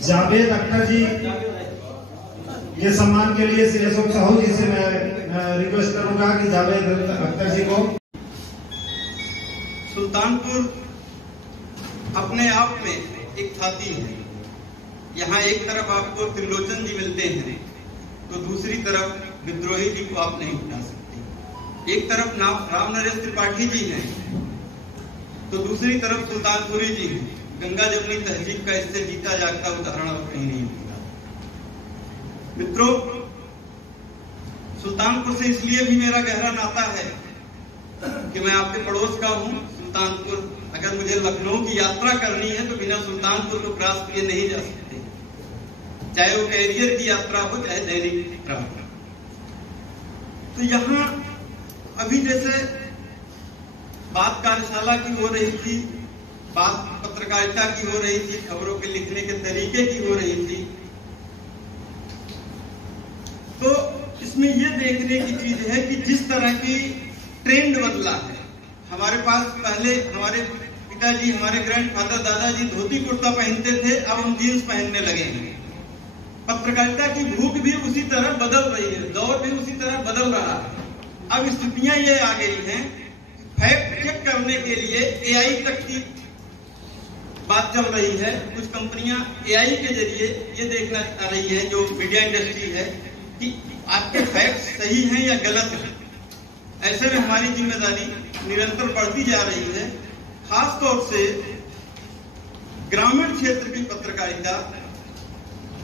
जावेद अख्तर जी, ये सम्मान के लिए श्री अशोक साहू जी से मैं रिक्वेस्ट करूंगा कि जावेद अख्तर जी को। सुल्तानपुर अपने आप में एक छाती है। यहाँ एक तरफ आपको त्रिलोचन जी मिलते हैं तो दूसरी तरफ विद्रोही जी को आप नहीं उठा सकते। एक तरफ राम नरेश त्रिपाठी जी हैं तो दूसरी तरफ सुल्तानपुरी जी हैं। गंगा जमुनी तहजीब का इससे जीता जागता उदाहरण और कहीं नहीं मिलता। मित्रों, सुल्तानपुर से इसलिए भी मेरा गहरा नाता है कि मैं आपके पड़ोस का हूँ। सुल्तानपुर, अगर मुझे लखनऊ की यात्रा करनी है तो बिना सुल्तानपुर को क्रॉस किए नहीं जा सकते, चाहे वो कैरियर की यात्रा हो चाहे दैनिक ट्रैवल। तो यहाँ अभी जैसे बात कार्यशाला की हो रही थी, बात पत्रकारिता की हो रही थी, खबरों के लिखने के तरीके की हो रही थी, तो इसमें यह देखने की चीज है कि जिस तरह की ट्रेंड बदला है। हमारे पास पहले हमारे पिताजी, हमारे ग्रैंडफादर, दादाजी धोती कुर्ता पहनते थे, अब हम जींस पहनने लगे हैं। पत्रकारिता की भूख भी उसी तरह बदल रही है, दौर भी उसी तरह बदल रहा है। अब स्थितियां ये आ गई हैं, फैक्ट चेक करने के लिए एआई तक की बात चल रही है। कुछ कंपनियां एआई के जरिए ये देखना आ रही है, जो मीडिया इंडस्ट्री है, कि आपके फैक्ट सही हैं या गलत हैं। ऐसे में हमारी जिम्मेदारी निरंतर बढ़ती जा रही है। खासतौर से ग्रामीण क्षेत्र की पत्रकारिता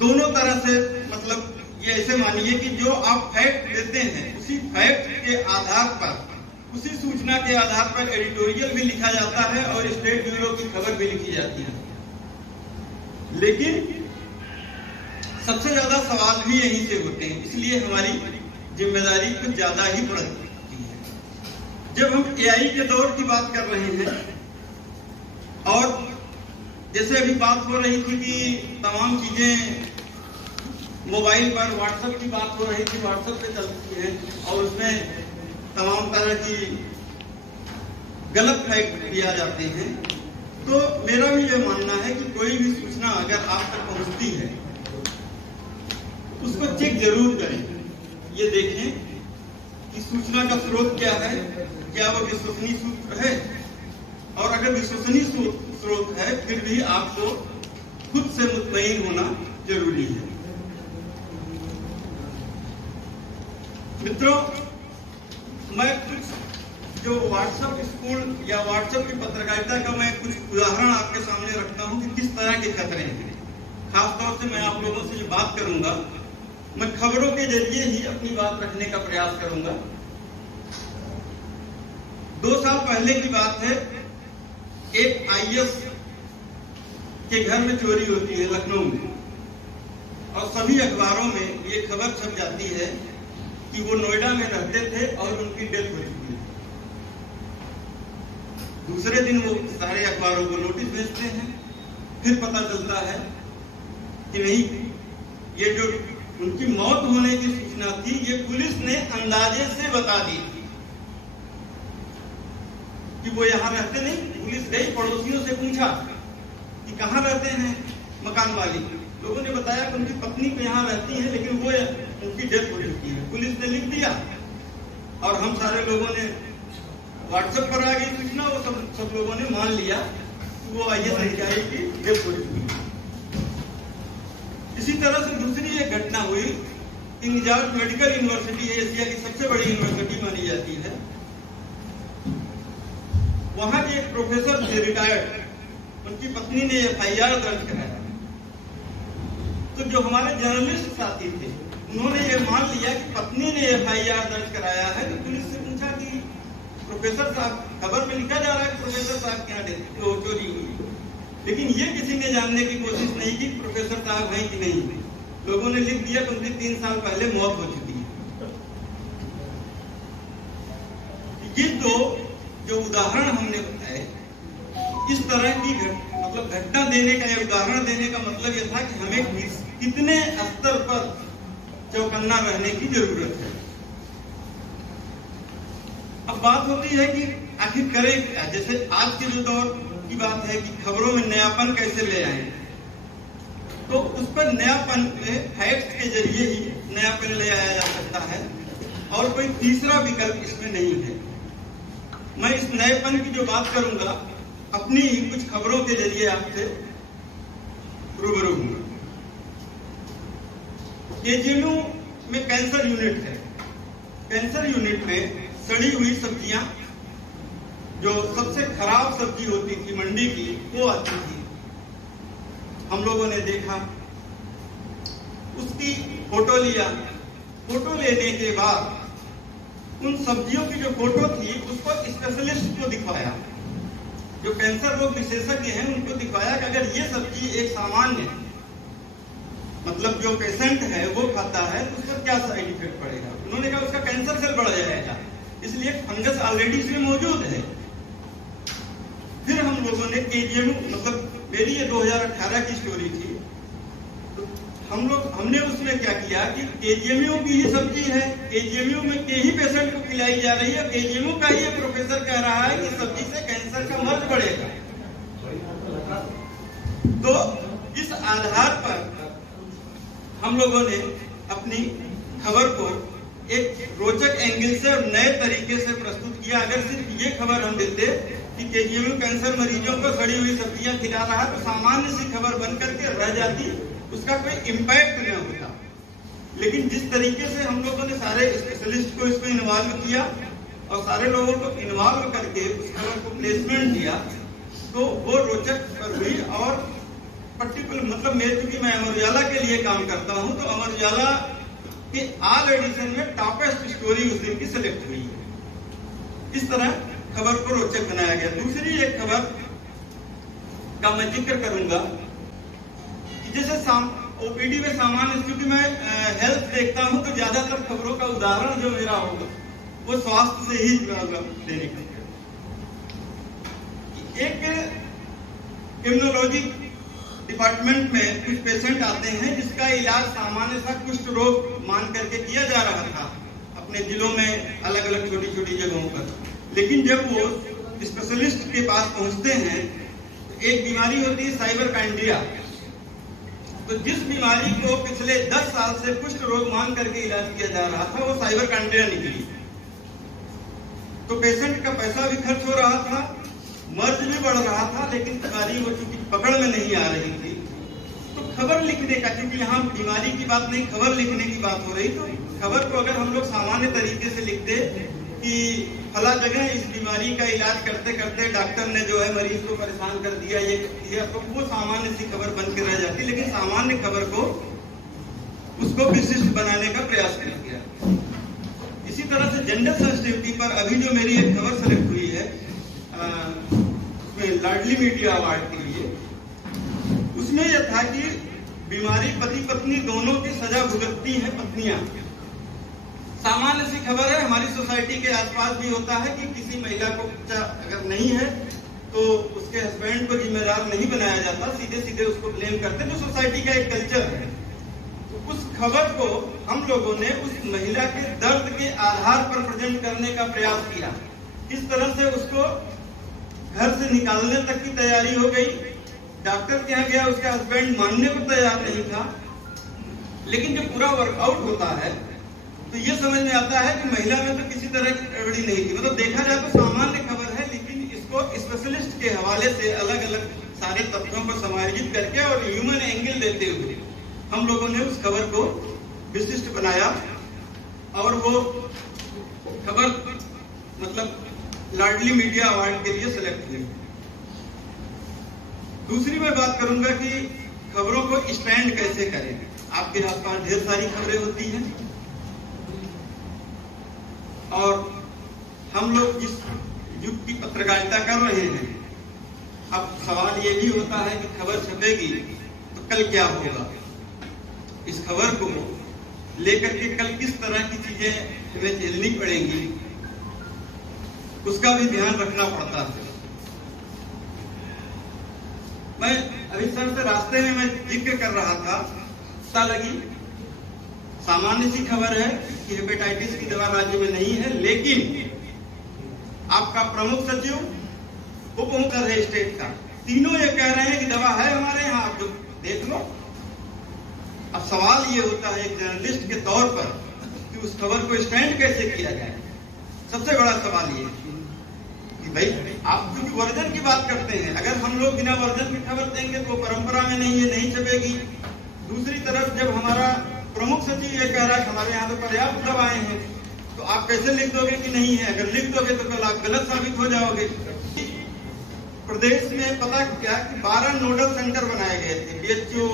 दोनों तरह से, मतलब ये ऐसे मानिए कि जो आप फैक्ट देते हैं उसी फैक्ट के आधार पर, उसी सूचना के आधार पर एडिटोरियल भी लिखा जाता है और स्टेट ब्यूरो की खबर भी लिखी जाती है। लेकिन सबसे ज्यादा सवाल भी यहीं से होते हैं, इसलिए हमारी जिम्मेदारी कुछ ज्यादा ही बढ़ती है। जब हम एआई के दौर की बात कर रहे हैं और जैसे अभी बात हो रही थी कि तमाम चीजें मोबाइल पर, व्हाट्सएप की बात हो रही थी, व्हाट्सएप पे चलती है और उसमें तमाम तरह की गलत फैक्ट भी आ जाते हैं, तो मेरा भी यह मानना है कि कोई भी सूचना अगर आप तक पहुंचती है उसको चेक जरूर करें। ये देखें कि सूचना का स्रोत क्या है, क्या वो विश्वसनीय सूत्र है, और अगर विश्वसनीय स्रोत है फिर भी आपको खुद से मुतमईन होना जरूरी है। मित्रों, मैं कुछ जो व्हाट्सएप स्कूल या व्हाट्सएप की पत्रकारिता का मैं कुछ उदाहरण आपके सामने रखता हूं कि किस तरह के खतरे हैं। खासतौर से मैं आप लोगों से जो बात करूंगा, मैं खबरों के जरिए ही अपनी बात रखने का प्रयास करूंगा। 2 साल पहले की बात है, एक आईएएस के घर में चोरी होती है लखनऊ में, और सभी अखबारों में ये खबर छप जाती है कि वो नोएडा में रहते थे और उनकी डेथ हो चुकी है। दूसरे दिन वो सारे अखबारों को नोटिस भेजते हैं, फिर पता चलता है कि नहीं, ये जो उनकी मौत होने की सूचना थी ये पुलिस ने अंदाजे से बता दी थी कि वो यहाँ रहते नहीं। पुलिस गई, पड़ोसियों से पूछा कि कहाँ रहते हैं मकान मालिक, लोगों ने बताया कि उनकी पत्नी तो यहाँ रहती है लेकिन वो उनकी डेथ हो चुकी है। पुलिस ने लिख दिया और हम सारे लोगों ने व्हाट्सएप पर आ गई सूचना, वो सब लोगों ने मान लिया कि वो आईएएस अधिकारी की डेथ हो चुकी है। इसी तरह से दूसरी एक घटना हुई, king George medical university Asia की सबसे बड़ी यूनिवर्सिटी मानी जाती है। वहां के एक प्रोफेसर थे रिटायर्ड, उनकी पत्नी ने एफआईआर दर्ज कराया। तो जो हमारे जर्नलिस्ट साथी थे उन्होंने ये मान लिया कि पत्नी ने एफआईआर दर्ज कराया है, तो पुलिस से पूछा कि प्रोफेसर साहब, खबर में लिखा जा रहा है कि प्रोफेसर साहब के यहाँ चोरी हुई, लेकिन ये किसी ने जानने की कोशिश नहीं की प्रोफेसर साहब हैं कि नहीं। लोगों ने लिख दिया कि उनकी 3 साल पहले मौत हो चुकी है। ये जो उदाहरण हमने बताए, इस तरह की मतलब घटना देने का या उदाहरण देने का मतलब यह था कि हमें कितने स्तर पर चौकन्ना रहने की जरूरत है। अब बात होती है कि आखिर करें क्या। जैसे आज के जो दौर की बात है कि खबरों में नयापन कैसे ले आए, तो उस पर नयापन में फैक्ट के जरिए ही नयापन ले आया जा सकता है और कोई तीसरा विकल्प इसमें नहीं है। मैं इस नएपन की जो बात करूंगा अपनी ही कुछ खबरों के जरिए आपसे रूबरू हूं। केजीएमयू में कैंसर यूनिट है। कैंसर यूनिट में सड़ी हुई सब्जियां, जो सबसे खराब सब्जी होती थी मंडी की, वो आती थी। हम लोगों ने देखा, उसकी फोटो लिया। फोटो लेने के बाद उन सब्जियों की जो फोटो थी उसको स्पेशलिस्ट को दिखवाया, जो कैंसर रोग विशेषज्ञ हैं उनको दिखवाया कि अगर ये सब्जी एक सामान्य, मतलब जो पेशेंट है वो खाता है तो उसका क्या साइड इफेक्ट पड़ेगा। उन्होंने कहा उसका कैंसर सेल बढ़ जाएगा, इसलिए फंगस ऑलरेडी इसमें मौजूद है। फिर हम लोगों ने केजीएमयू, मतलब मेरी ये 2018 की स्टोरी थी, तो हमने उसमें क्या किया कि केजीएमयू की ही सब्जी है, केजीएमयू में के ही पेशेंट को खिलाई जा रही है, केजीएमयू का ही प्रोफेसर कह रहा है कि सब्जी से कैंसर का मर्ज बढ़ेगा। तो इस आधार पर हम लोगों ने अपनी खबर को एक रोचक एंगल से और नए तरीके से प्रस्तुत किया। अगर सिर्फ ये खबर हम देते कि केजीएमयू कैंसर मरीजों को सड़ी हुई सब्जियां खिला रहा, तो सामान्य सी खबर बन करके रह जाती, उसका कोई इम्पैक्ट न होता। लेकिन जिस तरीके से हम लोगों ने सारे स्पेशलिस्ट को इसमें इन्वॉल्व किया और सारे लोगों को इन्वॉल्व करके उस खबर को प्लेसमेंट दिया, तो वो रोचक हुई। और पर्टिकुलर मतलब चूंकि मैं अमर उजाला के लिए काम करता हूं, तो अमर उजाला के ऑल एडिशन में टॉपेस्ट स्टोरी उस दिन की सिलेक्ट हुई है। इस तरह खबर को रोचक बनाया गया। दूसरी एक खबर का मैं जिक्र करूंगा कि जैसे ओपीडी में सामान्य, क्योंकि मैं हेल्थ देखता हूं तो ज्यादातर खबरों का उदाहरण जो मेरा होगा वो स्वास्थ्य से ही देने का। एक इम्यूनोलॉजी डिपार्टमेंट में कुछ पेशेंट आते हैं जिसका इलाज सामान्य सा कुष्ठ रोग मान करके किया जा रहा था अपने जिलों में अलग अलग छोटी छोटी जगहों पर। लेकिन जब वो स्पेशलिस्ट के पास पहुंचते हैं तो एक बीमारी होती है साइबरकाइंड्रिया। तो जिस बीमारी को पिछले 10 साल से कुष्ठ रोग मान करके इलाज किया जा रहा था वो साइबरकाइंड्रिया निकली। तो पेशेंट का पैसा भी खर्च हो रहा था, मर्ज भी बढ़ रहा था, लेकिन बीमारी वो चूंकि पकड़ में नहीं आ रही थी। तो खबर लिखने का, क्योंकि यहाँ बीमारी की बात नहीं खबर लिखने की बात हो रही, तो खबर को अगर हम लोग सामान्य तरीके से लिखते कि फला जगह इस बीमारी का इलाज करते करते डॉक्टर ने जो है मरीज को परेशान कर दिया, ये किया, तो वो सामान्य सी खबर बन के रह जाती। लेकिन सामान्य खबर को उसको विशिष्ट बनाने का प्रयास किया गया। इसी तरह से जेंडर सेंसिटिविटी पर अभी जो मेरी एक खबर सेलेक्ट हुई है उसमें लाडली मीडिया अवार्ड के लिए, उसमें यह था कि बीमारी पति पत्नी दोनों की सजा भुगतती है पत्नियां। सामान्य सी खबर है, हमारी सोसाइटी के आसपास भी होता है कि किसी महिला को बच्चा अगर नहीं है तो उसके हस्बैंड को जिम्मेदार नहीं बनाया जाता, सीधे सीधे उसको ब्लेम करते, जो सोसाइटी का एक कल्चर है। तो उस खबर को हम लोगों ने उस महिला के दर्द के आधार पर प्रेजेंट करने का प्रयास किया। किस तरह से उसको घर से निकालने तक की तैयारी हो गई, डॉक्टर के यहाँ गया, उसका हस्बैंड मानने को तैयार नहीं था। लेकिन जब पूरा वर्कआउट होता है तो ये समझ में आता है कि महिला में तो किसी तरह की गड़बड़ी नहीं थी। मतलब देखा जाए तो सामान्य खबर है, लेकिन इसको स्पेशलिस्ट के हवाले से अलग अलग सारे तथ्यों को समायोजित करके और ह्यूमन एंगल देते हुए हम लोगों ने उस खबर को विशिष्ट बनाया और वो खबर मतलब लाडली मीडिया अवार्ड के लिए सेलेक्ट हुई। दूसरी मैं बात करूंगा कि खबरों को स्टैंड कैसे करें। आपके आसपास ढेर सारी खबरें होती हैं और हम लोग जिस युग की पत्रकारिता कर रहे हैं, अब सवाल ये भी होता है कि खबर छपेगी तो कल क्या होगा। इस खबर को लेकर के कल किस तरह की चीजें हमें झेलनी पड़ेंगी, उसका भी ध्यान रखना पड़ता है। मैं अभी सर से रास्ते में मैं जिक्र कर रहा था, पता लगी सामान्य सी खबर है कि हेपेटाइटिस की दवा राज्य में नहीं है, लेकिन आपका प्रमुख सचिव, उप मुख्य है स्टेट का, तीनों ये कह रहे हैं कि दवा है हमारे यहाँ, आप जो देख लो। अब सवाल ये होता है एक जर्नलिस्ट के तौर पर कि उस खबर को स्टैंड कैसे किया जाए। सबसे बड़ा सवाल ये कि भाई आप क्योंकि वर्जन की बात करते हैं, अगर हम लोग बिना वर्जन की खबर देंगे तो परंपरा में नहीं, ये नहीं छपेगी। दूसरी तरफ जब हमारा प्रमुख सचिव ये कह रहा है हमारे यहाँ तो पर्याप्त दवाएं हैं, तो आप कैसे लिख दोगे कि नहीं है? अगर लिख दोगे तो कल आप गलत साबित हो जाओगे। प्रदेश में पता क्या कि 12 नोडल सेंटर बनाए गए थे, बीएचओ,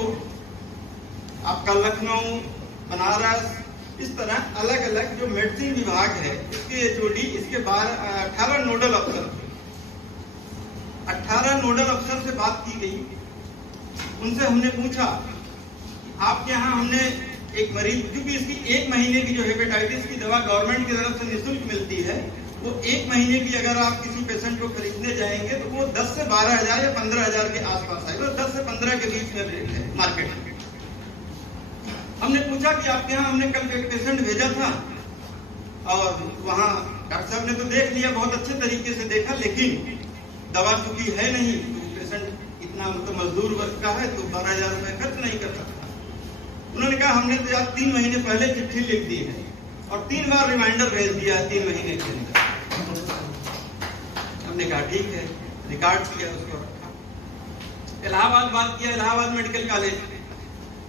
आपका लखनऊ, बनारस, इस तरह अलग अलग जो मेडिसिन विभाग है इसके एचओडी, इसके 18 नोडल अफसर, 18 नोडल अफसर से बात की गई। उनसे हमने पूछा आपके यहाँ हमने एक मरीज, क्योंकि इसकी 1 महीने की जो हेपेटाइटिस की दवा गवर्नमेंट की तरफ से निःशुल्क मिलती है, वो 1 महीने की अगर आप किसी पेशेंट को खरीदने जाएंगे तो वो 10 से 12,000 या 15,000 के आसपास आएगा, 10 से 15 के बीच में रेट है मार्केट में। हमने पूछा कि आपके यहाँ हमने कल एक पेशेंट भेजा था और वहाँ डॉक्टर साहब ने तो देख लिया, बहुत अच्छे तरीके से देखा, लेकिन दवा चूंकि है नहीं तो पेशेंट इतना मतलब मजदूर वर्ग का है तो 12,000 रुपए खर्च नहीं कर सकता। उन्होंने कहा हमने तो यार 3 महीने पहले चिट्ठी लिख दी है और 3 बार रिमाइंडर भेज दिया है 3 महीने के अंदर। हमने कहा ठीक है, रिकॉर्ड किया, उसको रखा। इलाहाबाद बात किया, इलाहाबाद मेडिकल कॉलेज,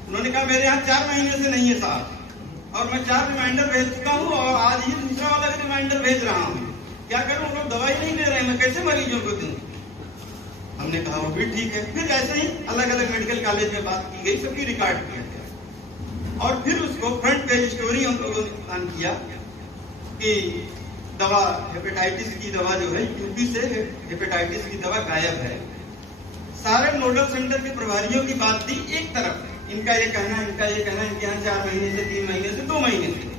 उन्होंने कहा मेरे यहाँ 4 महीने से नहीं है साहब, और मैं 4 रिमाइंडर भेज चुका हूँ और आज ही दूसरा वाला भी रिमाइंडर भेज रहा हूँ, क्या करूँ? वो लोग दवाई नहीं दे रहे हैं, मैं कैसे मरीजों को दूँ? हमने कहा वो भी ठीक है। फिर ऐसे ही अलग अलग मेडिकल कॉलेज में बात की गई, सबकी रिकॉर्ड किया गया और फिर उसको फ्रंट पेज स्टोरी हम लोगों ने ऐलान किया कि दवा हेपेटाइटिस की दवा जो है यूपी से हेपेटाइटिस की दवा गायब है। सारे नोडल सेंटर के प्रभारियों की बात थी एक तरफ, इनका ये कहना, इनका ये कहना, इनके यहाँ 4 महीने से, 3 महीने से, 2 महीने से।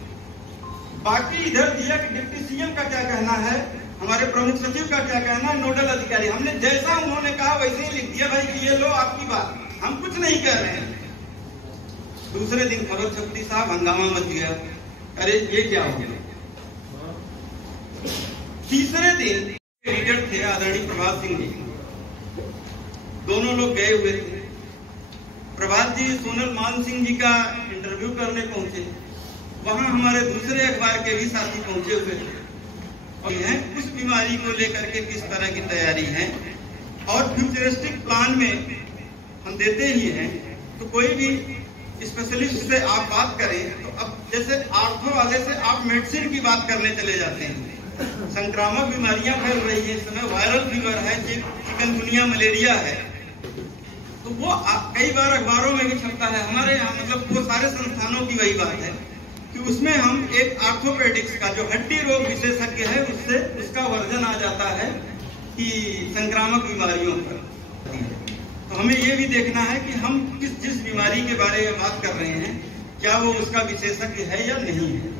बाकी इधर दिया कि डिप्टी सीएम का क्या कहना है, हमारे प्रमुख सचिव का क्या कहना है, नोडल अधिकारी। हमने जैसा उन्होंने कहा वैसे ही लिख दिया भाई कि ये लो आपकी बात, हम कुछ नहीं कह रहे हैं। दूसरे दिन खबर छपती साहब, हंगामा मच गया, अरे ये क्या हो गया। तीसरे दिन रीडर थे आदरणीय प्रभात सिंह जी, दोनों लोग गए हुए थे। प्रभात जी सोनल मान सिंह जी का इंटरव्यू करने पहुंचे, वहां हमारे दूसरे अखबार के भी साथी पहुंचे हुए थे और उस बीमारी को लेकर के किस तरह की तैयारी है और फ्यूचरिस्टिक प्लान में हम देते ही हैं। तो कोई भी स्पेशलिस्ट से आप बात करें तो अब जैसे आर्थो वाले से आप मेडिसिन की बात करने चले जाते हैं। संक्रामक बीमारियां फैल रही है इस समय, वायरल फीवर है, चिकनगुनिया, मलेरिया है, तो वो कई बार अखबारों में भी छपता है। हमारे यहाँ मतलब वो सारे संस्थानों की वही बात है कि उसमें हम एक आर्थोपेडिक्स का जो हड्डी रोग विशेषज्ञ है उससे उसका वर्जन आ जाता है कि संक्रामक बीमारियों पर। तो हमें ये भी देखना है कि हम जिस बीमारी के बारे में बात कर रहे हैं क्या वो उसका विशेषज्ञ है या नहीं है।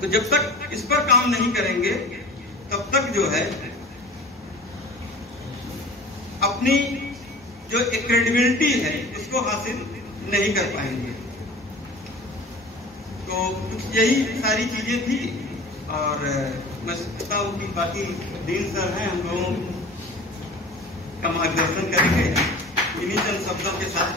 तो जब तक इस पर काम नहीं करेंगे तब तक जो है अपनी जो एक क्रेडिबिलिटी है उसको हासिल नहीं कर पाएंगे। तो यही सारी चीजें थी और मैं सोचता हूँ कि बाकी दीन सर हैं, हम लोगों का मार्गदर्शन करेंगे। इन्हीं चंद शब्दों के साथ